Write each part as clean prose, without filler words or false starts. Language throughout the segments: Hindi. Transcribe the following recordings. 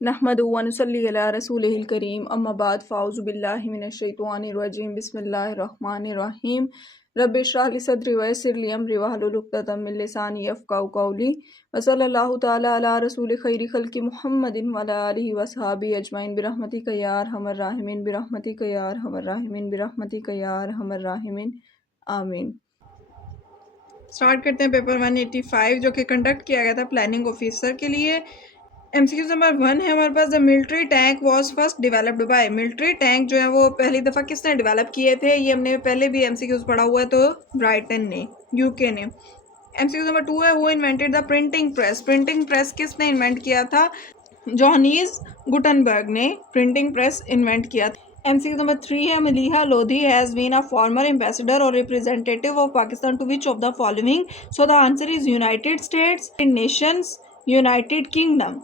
नहमदुहु व नुसल्ली अला रसूलिहिल करीम अम्मा बाद फ़ाऊज़ु बिल्लाहि मिनश शैतानिर रजीम बिस्मिल्लाहिर रहमानिर रहीम रब्बि इश्रह लिी सदरी व यस्सिर ली अमरी वहलुल उक़दतम मिन लिसानी यफ़क़हू क़ौली व सल्लल्लाहु तआला अला रसूलिल खैरि खल्क़ि मुहम्मदिन व अला आलिहि व अस्हाबिहि अजमईन बिरहमतिका या अरहमर राहिमीन बिरहमतिका या अरहमर राहिमीन बिरहमतिका या अरहमर राहिमीन आमीन। स्टार्ट करते हैं पेपर 185 जो कि कंडक्ट किया गया था प्लानिंग ऑफिसर के लिए। एमसीक्यू नंबर 1 है हमारे पास, the military tank was first developed by. Military tank जो है वो पहली दफ़ा किसने डेवलप किए थे, ये हमने पहले भी एमसीक्यूज पढ़ा हुआ है, तो ब्राइटन ने, यूके ने। एमसीक्यू नंबर 2 है, who invented the printing press. Printing press किसने इन्वेंट किया था, जॉनीज गुटनबर्ग ने प्रिंटिंग प्रेस इन्वेंट किया था। एमसीक्यू नंबर 3 है, Maleeha Lodhi has been a former ambassador और representative of Pakistan to which of the following. So the answer is United States, nations, United Kingdom.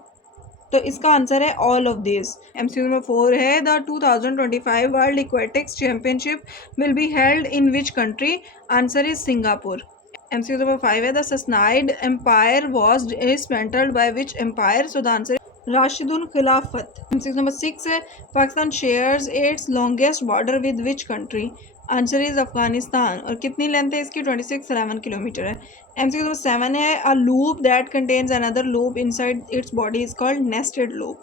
तो इसका आंसर है all of this. MCQ number 4 है, the 2025 world aquatics championship will be held in which country. Answer is Singapore. MCQ number 5 है, the Sassanid empire was dismantled by which empire. So the answer Rashidun खिलाफत। एमसीक्यू नंबर 6 है, Pakistan shares its longest border with which country. Answer is Afghanistan. और कितनी लेंथ है इसकी, 2611 किलोमीटर है। एमसीक्यू नंबर 7 है, a loop that contains another loop inside its body is called nested loop.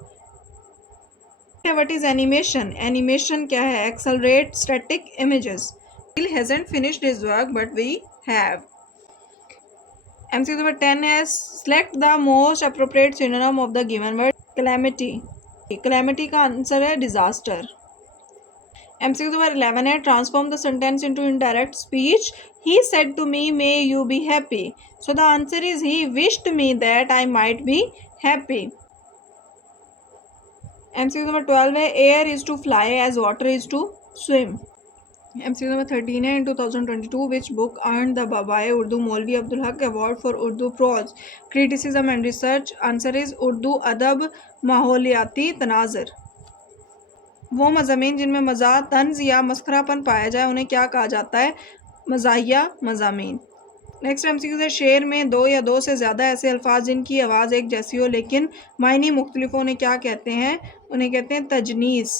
What is animation. Animation क्या है, accelerate static images. Still hasn't finished his work but we have. MCQ number 10 है, select the most appropriate synonym of the given word calamity. calamity का आंसर है disaster. MCQ number 11 है, transform the sentence into indirect speech. He said to me, may you be happy. So the answer is he wished me that I might be happy. MCQ number 12 है, air is to fly as water is to swim. MCQ number 13 है, in 2022 which book earned the Babae Urdu Maulvi Abdul Haq Award for Urdu Prose Criticism and Research. Answer is Urdu Adab माहौलियाती तनाज़र। वो मज़ामीन जिनमें मज़ा, तंज या मस्खरापन पाया जाए उन्हें क्या कहा जाता है, मज़ाहिया मज़ामीन। नेक्स्ट एमसीक्यू है, शेर में दो या दो से ज़्यादा ऐसे अल्फाज जिनकी आवाज़ एक जैसी हो लेकिन मायने मुख्तलिफ हो, उन्हें क्या कहते हैं, उन्हें कहते हैं तजनीस।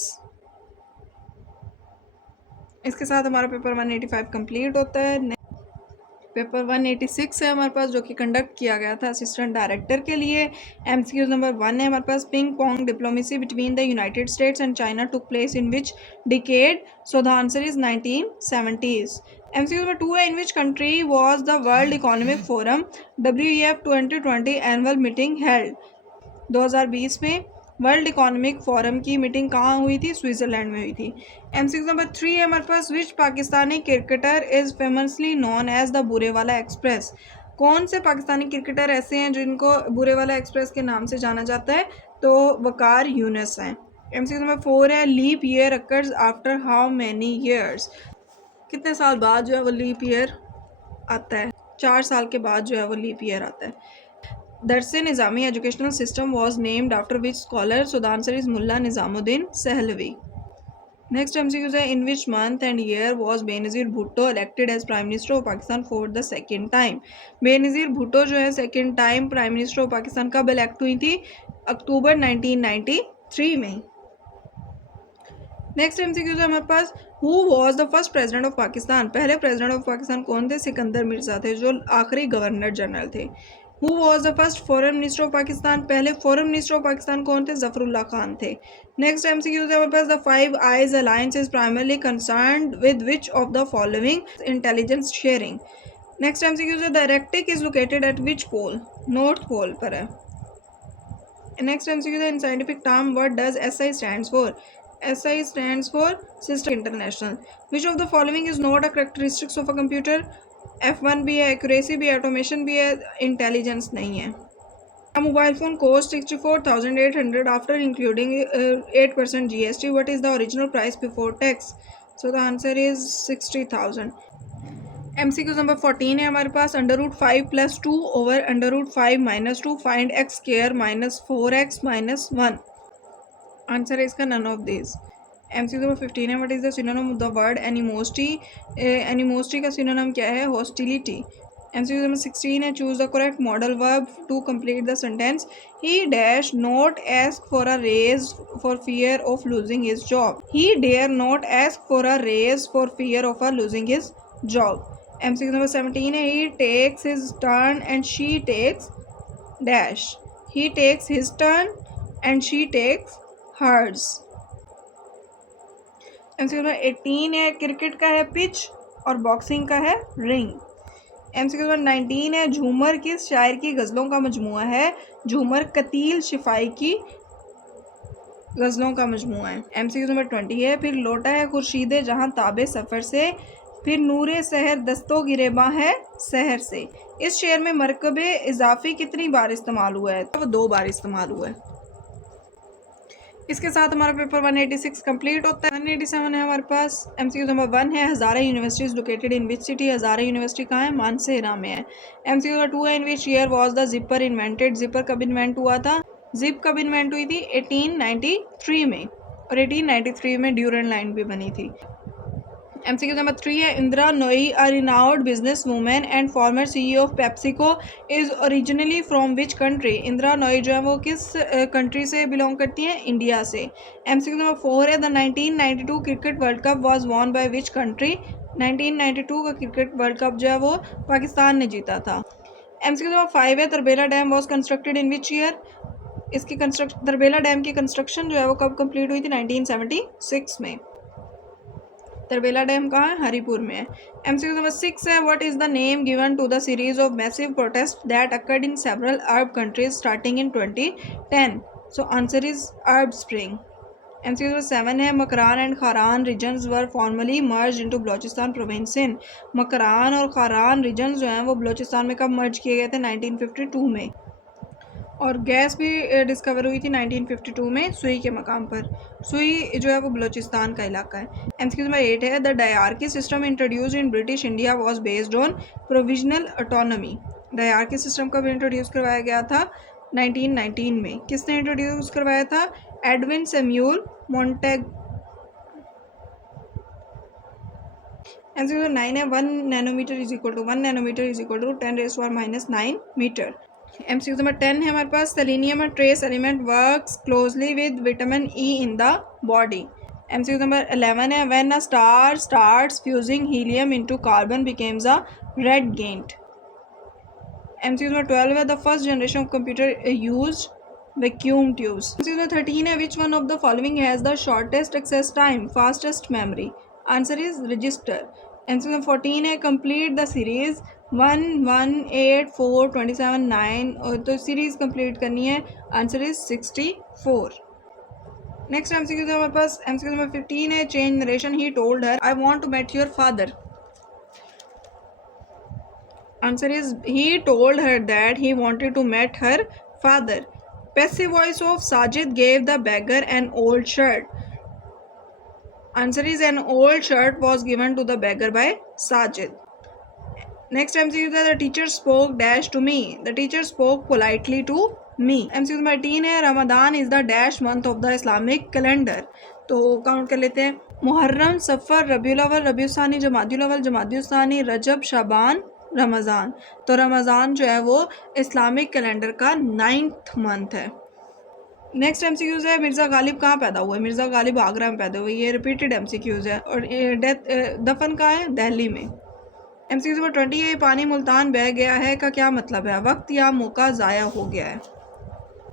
इसके साथ हमारा पेपर 185 कंप्लीट होता है। पेपर 186 है हमारे पास, जो कि कंडक्ट किया गया था असिस्टेंट डायरेक्टर के लिए। एमसीक्यू नंबर 1 है हमारे पास, ping pong diplomacy between the United States and China took place in which decade. So the answer is 1970s। MCQ number 2 है, in which country was the world economic forum WEF 2020 annual meeting held. 2020 में वर्ल्ड इकोनॉमिक फोरम की मीटिंग कहाँ हुई थी, स्विट्ज़रलैंड में हुई थी। एमसीक्यू नंबर 3 है हमारे पास, which Pakistani cricketer is famously known as the Burewala express. कौन से पाकिस्तानी क्रिकेटर ऐसे हैं जिनको बुरेवाला एक्सप्रेस के नाम से जाना जाता है, तो वकार यूनुस हैं। एमसीक्यू नंबर 4 है, leap year occurs after how many years. कितने साल बाद जो है वो लीप ईयर आता है, 4 साल के बाद जो है वो लीप ईयर आता है। Dars-e Nizami educational system was named after which scholar. So the answer is Mullah Nizamuddin Sihalvi. Next MCQs है, in which month and year was Benazir Bhutto elected as prime minister of Pakistan for the second time. Benazir Bhutto जो है second time prime minister of Pakistan कब इलेक्ट हुई थी, अक्टूबर 1993 में। नेक्स्ट एमसीक्यूज है हमारे पास, who was the first president of Pakistan. पहले प्रेजिडेंट ऑफ पाकिस्तान कौन थे, सिकंदर मिर्ज़ा थे, जो आखिरी गवर्नर जनरल थे। Who was the first foreign minister of Pakistan. पहले फॉरेन मिनिस्टर ऑफ पाकिस्तान कौन थे, जफरुल्लाह खान थे। नेक्स्ट एमसीक्यूज है हमारे पास, the Five Eyes alliance is primarily concerned with which of the following intelligence sharing. Next MCQs है, the Arctic is located at which pole, north pole पर है। नेक्स्ट एमसीक्यूज है, in scientific term what does SI stands for. SI stands for System International. Which of the following is not a characteristics of a computer? F1 भी है, accuracy भी है, automation भी है, intelligence नहीं है। A mobile phone cost 64,800 after including 8% GST. What is the original price before tax? So the answer is 60,000. MCQ number 14 है हमारे पास, √5 + 2 over √5 - 2 find x square - 4x - 1. Answer है इसका none of this. MCQ number 15 है, what is the synonym of the word animosity. Animosity का सिनोनिम क्या है, हॉस्टिलिटी। MCQ number 16 है, choose the correct modal verb to complete the sentence. He dash not ask for a raise for fear of losing his job. He dare not ask for a raise for fear of losing his job. MCQ number 17 है, he takes his turn and she takes dash. He takes his turn and she takes hers. MCQ number 18 है, क्रिकेट का है पिच और बॉक्सिंग का है रिंग. MCQ नंबर 19 है, झूमर किस शायर की गज़लों का मजमुआ है? झूमर कतील शिफाई की गज़लों का मजमुआ है. MCQ नंबर 20 है, फिर लौटा है खुर्शीदे जहां ताबे सफ़र से, फिर नूरे सहर दस्तो गिरेबां है सहर से. इस शेर में मरकबे इजाफी कितनी बार इस्तेमाल हुआ है? तो वो 2 बार इस्तेमाल हुआ है. इसके साथ हमारा पेपर 186 कंप्लीट होता है. 187 है हमारे पास. MCQ नंबर 1 है, Hazara universities located in which city? Hazara university कहाँ है? मानसेरा में है. MCQ नंबर 2 है, in which year was the zipper invented? Zipper कब इन्वेंट हुआ था? जिप कब इन्वेंट हुई थी? 1893 में, और 1893 में ड्यूरेंट लाइन भी बनी थी. MCQ नंबर 3 है, इंदिरा नोई अ renowned business women and farmer CEO of PepsiCo is originally from which country? Indira नोई जो है वो किस कंट्री से बिलोंग करती हैं? इंडिया से. MCQ नंबर 4 है, the 1992 cricket world cup was won by which country? 1992 का क्रिकेट वर्ल्ड कप जो है वो पाकिस्तान ने जीता था. MCQ नंबर 5 है, Tarbela dam was constructed in which year? इसकी तरबेला डैम की कंस्ट्रक्शन जो है वो कब कंप्लीट हुई थी? 1976 में. तरबेला डैम कहाँ है? हरिपुर में है. MCQ नंबर 6 है, what is the name given to the series of massive protest that occurred in several Arab countries starting in 2010? So answer is Arab spring. MCQ number 7 है, Makran and Kharan regions were formally merged into Balochistan province in? Makran और खारान रीजन्स जो हैं वो बलोचिस्तान में कब मर्ज किए गए थे? 1952 में. और गैस भी डिस्कवर हुई थी 1952 में सुई के मकाम पर. सुई जो है वो बलोचिस्तान का इलाका है. MCQ नंबर 8 है, the dyarchy system introduced in British India was based on provisional autonomy? Dyarchy system कब इंट्रोड्यूस करवाया गया था? 1919 में. किसने इंट्रोड्यूस करवाया था? Edwin Samuel Montagu. MCQ number 9 है, 1 nanometre is equal to 1 nanometre is equal to 10⁻⁹ metre. MCQ number 10 है हमारे पास, selenium trace element works closely with vitamin E in the body. MCQ number 11 है, when a star starts fusing helium into carbon becomes a red giant. MCQ number 12 है, the first generation of computer used vacuum tubes. MCQ number 13 है, which one of the following has the shortest access time fastest memory? Answer is register. MCQ number 14 है, कंप्लीट द सीरीज 1 1 8 4 27 9. और तो सीरीज कंप्लीट करनी है. Answer is 64. नेक्स्ट MCQ है हमारे पास. MCQ नंबर 15 है, change narration. He told her I want to meet your father. Answer is he told her that he wanted to meet her father. Passive voice of Sajid gave the beggar an old shirt. Answer is an old shirt was given to the beggar by Sajid. Next MCQ is the teacher spoke dash to me. The teacher spoke politely to me. MCQ number 18 है, Ramadan is the dash month of the Islamic calendar. तो काउंट कर लेते हैं. मुहर्रम, सफ़र, रबीउल अव्वल, रबीउल सानी, जमादियुल अव्वल, जमादियुल सानी, रजब, शाबान, रमज़ान. तो रमज़ान जो है वो इस्लामिक कैलेंडर का 9th मंथ है. नेक्स्ट MCQs है, मिर्ज़ा गालिब कहाँ पैदा हुए? मिर्ज़ा गालिब आगरा में पैदा हुए. ये रिपीटेड MCQs है. और डेथ दफन कहाँ है? दिल्ली में. MCQ नंबर 20 है, पानी मुल्तान बह गया है का क्या मतलब है? वक्त या मौका ज़ाया हो गया है.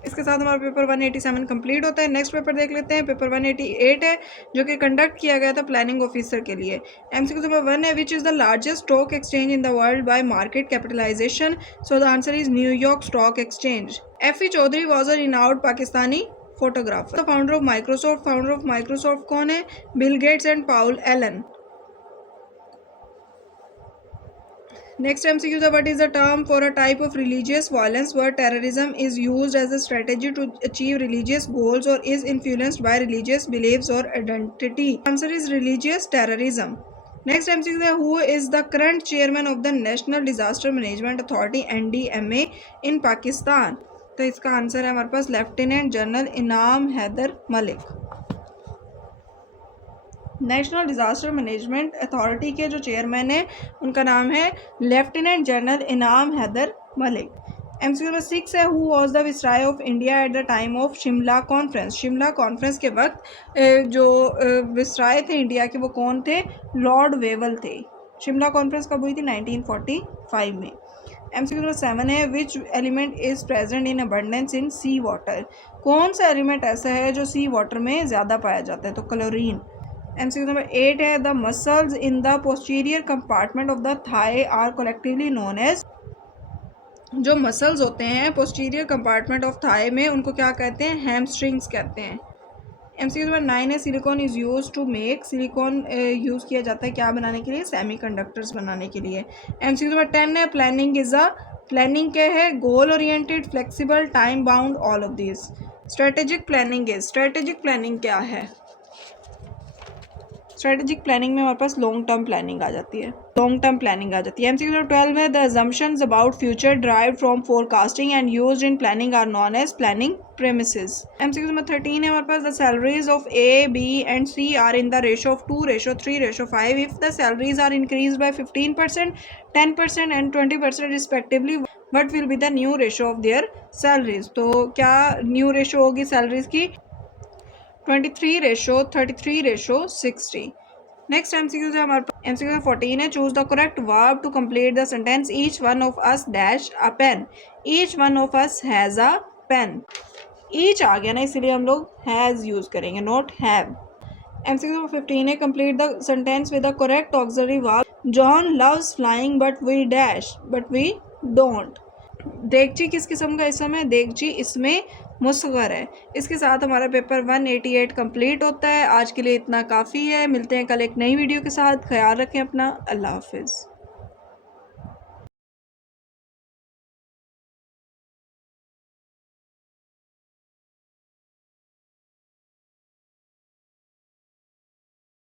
इसके साथ हमारा पेपर 187 कंप्लीट होता है. नेक्स्ट पेपर देख लेते हैं. पेपर 188 है जो कि कंडक्ट किया गया था प्लानिंग ऑफिसर के लिए. MCQ नंबर 1 है, which is the largest stock exchange in the world by market capitalization? So the answer is New York stock exchange. F.E. Chaudhry was a renowned Pakistani photographer. Founder of Microsoft. Founder of Microsoft कौन है? Bill Gates and Paul Allen. Next MCQ is, what is the term for a type of religious violence where terrorism is used as a strategy to achieve religious goals or is influenced by religious beliefs or identity? Answer is religious terrorism. Next MCQ is, who is the current chairman of the National Disaster Management Authority NDMA in Pakistan? तो इसका आंसर है हमारे पास lieutenant general Inam Haider Malik. National disaster management authority के जो चेयरमैन हैं उनका नाम है lieutenant general Inam Haider Malik. MCQ number 6 है, who was the viceroy of India at the time of Shimla conference. Shimla conference के वक्त जो विसराय थे इंडिया के वो कौन थे? लॉर्ड वेवल थे। शिमला कॉन्फ्रेंस कब हुई थी? 1945 में। MCQ नंबर 7 है, which element is present in abundance in sea water. कौन सा एलिमेंट ऐसा है जो सी वाटर में ज़्यादा पाया जाता है? तो क्लोरीन। MCQ नंबर 8 है, the muscles in the posterior compartment of the thigh are collectively known as. जो मसल्स होते हैं पोस्टीरियर कंपार्टमेंट ऑफ थाई में उनको क्या कहते हैं? हैमस्ट्रिंग्स कहते हैं। MCQ नंबर 9 है, silicon is use to make. Silicon use किया जाता है क्या बनाने के लिए? सेमीकंडक्टर्स बनाने के लिए। MCQ नंबर 10 है, प्लानिंग इज़ अ। प्लानिंग क्या है? Goal oriented, flexible, time bound, all of this. Strategic planning is. Strategic planning क्या है? स्ट्रेटेजिक प्लानिंग में हमारे पास लॉन्ग टर्म प्लानिंग आ जाती है। MCQ नंबर 12 है, the assumptions about future derived from forecasting and used in planning are known as planning premises। MCQ number 13 है हमारे पास, the salaries of A, B and C are in the ratio of 2:3:5 if the salaries are increase by 15%, 10% and 20% respectively, what will be the new ratio of their salaries. तो क्या न्यू रेशो होगी सैलरीज की? 23:33:60। नेक्स्ट MCQ है हमारे पास MCQ 14 है, choose the correct verb to complete the sentence each one of us dash a pen. Each one of us has a pen. Each आ गया ना, इसलिए हम लोग हैज़ यूज़ करेंगे, नॉट हैव। MCQ 15 है, complete the sentence with the correct auxiliary verb. John loves flying but we don't. देगची किस किस्म का इसम है? देगची इसमें मुसगर है। इसके साथ हमारा पेपर 188 कंप्लीट होता है। आज के लिए इतना काफ़ी है। मिलते हैं कल एक नई वीडियो के साथ। ख्याल रखें अपना। अल्लाह हाफिज़।